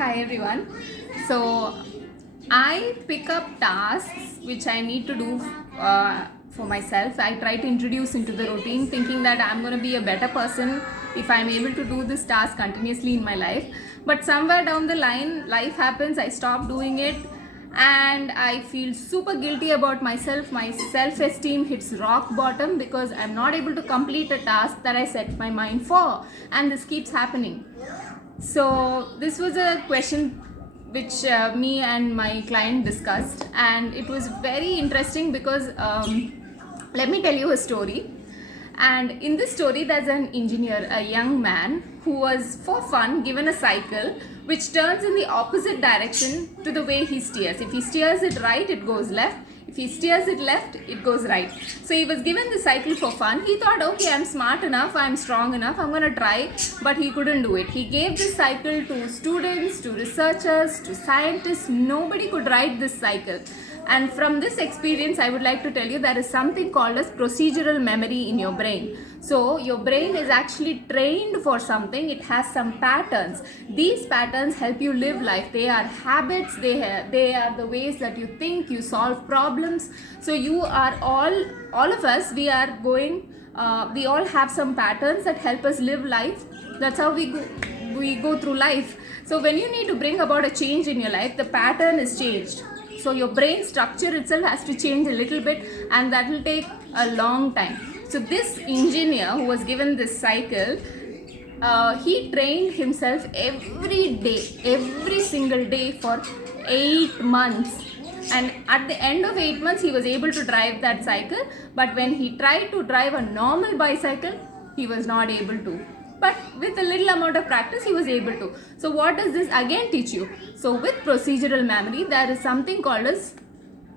Hi everyone. So I pick up tasks which I need to do for myself. I try to introduce into the routine thinking that I'm going to be a better person if I'm able to do this task continuously in my life. But somewhere down the line, life happens, I stop doing it and I feel super guilty about myself. My self-esteem hits rock bottom because I'm not able to complete a task that I set my mind for, and this keeps happening. So this was a question which me and my client discussed, and it was very interesting because let me tell you a story. And in this story, there's an engineer, a young man, who was for fun given a cycle which turns in the opposite direction to the way he steers. If he steers it right, it goes left. If he steers it left, it goes right. So he was given the cycle for fun. He thought, okay, I'm smart enough, I'm strong enough, I'm going to try. But he couldn't do it. He gave this cycle to students, to researchers, to scientists. Nobody could ride this cycle. And from this experience, I would like to tell you there is something called as procedural memory in your brain. So your brain is actually trained for something. It has some patterns. These patterns help you live life. They are habits. They are the ways that you think, you solve problems. So you are all of us, we are going, we all have some patterns that help us live life. That's how we go through life. So when you need to bring about a change in your life, the pattern is changed. So your brain structure itself has to change a little bit, and that will take a long time. So this engineer who was given this cycle, he trained himself every day, every single day for 8 months. And at the end of 8 months, he was able to drive that cycle. But when he tried to drive a normal bicycle, he was not able to. But with a little amount of practice, he was able to. So what does this again teach you? So with procedural memory, there is something called as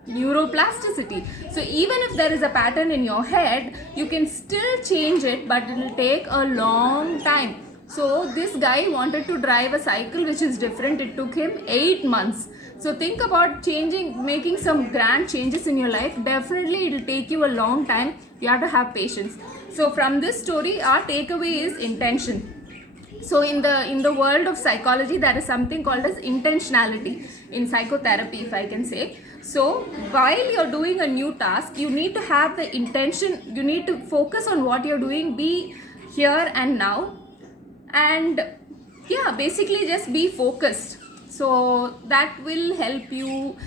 neuroplasticity. So even if there is a pattern in your head, you can still change it, but it will take a long time. So this guy wanted to drive a cycle which is different. It took him 8 months. So think about making some grand changes in your life. Definitely it will take you a long time. You have to have patience. So from this story, our takeaway is intention. So in the world of psychology, there is something called as intentionality in psychotherapy, if I can say. So while you're doing a new task, you need to have the intention. You need to focus on what you're doing. Be here and now. And yeah, basically just be focused. So that will help you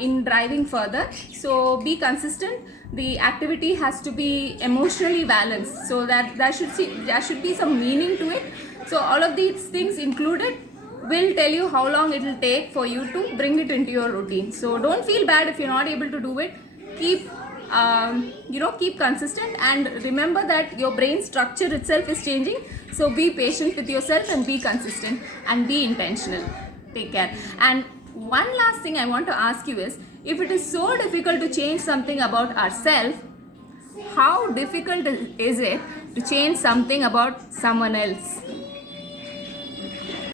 in driving further. So be consistent. The activity has to be emotionally balanced, so that there should be some meaning to it. So all of these things included will tell you how long it will take for you to bring it into your routine. So don't feel bad if you're not able to do it. Keep consistent, and remember that your brain structure itself is changing. So be patient with yourself and be consistent and be intentional. Take care. And one last thing I want to ask you is, if it is so difficult to change something about ourselves, how difficult is it to change something about someone else?